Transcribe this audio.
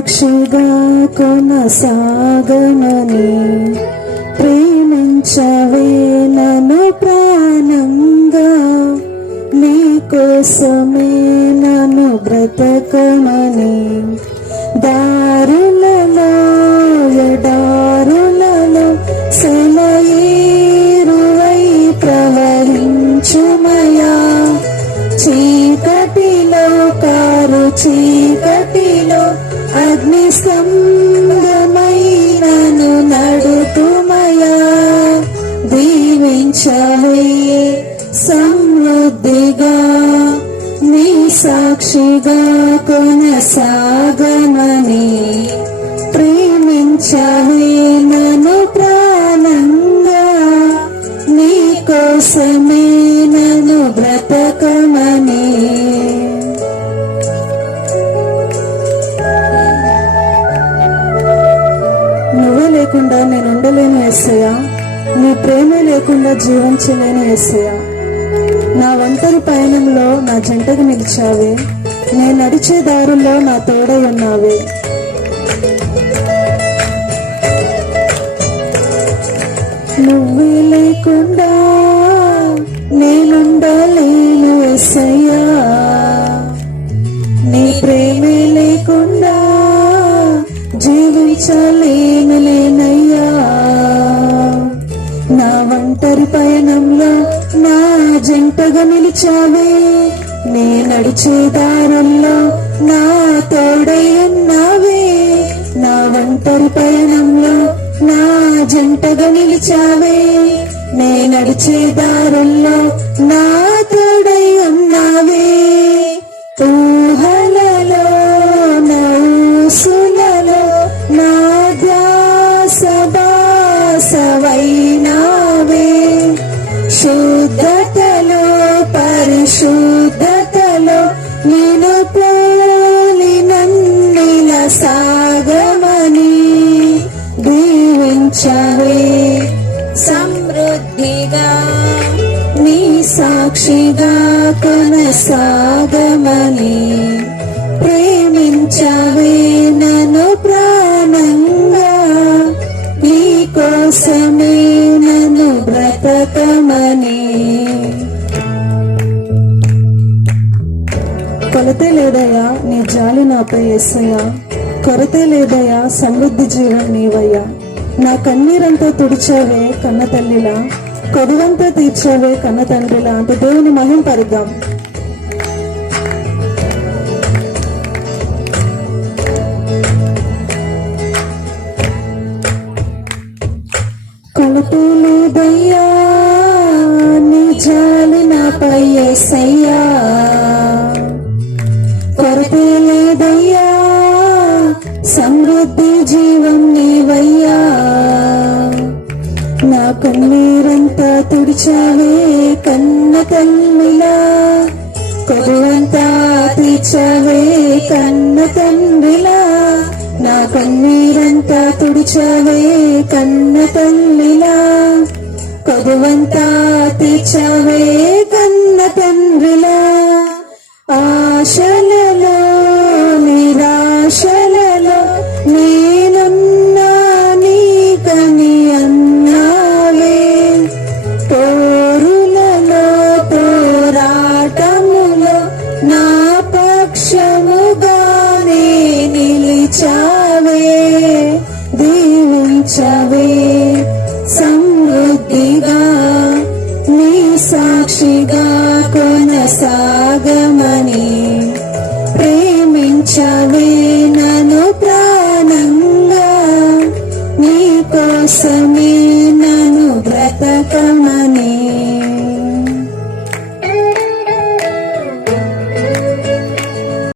సాక్షిగా కొనసాగమని ప్రేమించవే నన్ను ప్రాణంగా నీ కోసమే నన్ను బ్రతకమని దారులలో ఎడారులలో సెలయేరువై ప్రవహించుమయా. చీకటిలో కారు చీకటిలో అగ్ని స్తంభమైనను నడుతుమయా దీవించవే సమృద్ధిగా నీ సాక్షిగా కొనసాగమని ప్రేమించవే నను ప్రాణంగా నీ కోసమే నను బ్రతకమని లేకుండా నేను ఉండలేను ఎస్సయ్యా నీ ప్రేమే లేకుండా జీవించలేను ఎస్సయ్యా నా ఒంటరి పయనంలో నా జంటకు నిలిచావే. నేను నడిచే దారుల్లో నా తోడై ఉన్నావే. నువ్వే లేకుండా నేనుండలేను ఎస్సయ్య నా ఒంటరి పయనంలో నా జంటగా నిలిచావే. నే నడిచే దారుల్లో నా తోడై ఉన్నావే. నా ఒంటరి పయనంలో నా జంటగా నిలిచావే. నే నడిచే దారుల్లో నా తోడై ఉన్నావే. నేను పోలి నన్నిల సాగమని దీవించవే. సమృద్ధిగా నీ సాక్షిగా కొనసాగమని ప్రేమించవే నన్ను ప్రాణంగా. నీ కోసమే నన్ను బ్రతకమని కొలతే లేదయ్యా నీ జాలి నాపై ఎస్సయ్యా కొరతే లేదయ్యా సమృద్ధి జీవం నీవయ్యా. నా కన్నీరంతా తుడిచావే కన్న తల్లిలా కొదువంతా తీర్చావే కన్న తండ్రిలా అంత దేవుని మహిం పరుద్దాం. కొలతే లేదయ్యా నీ జాలి నాపై ఎస్సయ్యా కన్నీరంతా తుడిచావే కన్న తల్లిలా. కొడువంతా తీర్చావే కన్న తండ్రిలా నా కన్నీరంతా తుడిచావే కన్న తల్లిలా. కొదువంతా తీర్చావే కన్న తండ్రిలా ఆశలలో నిరాశలలో నీ దీవించవే సం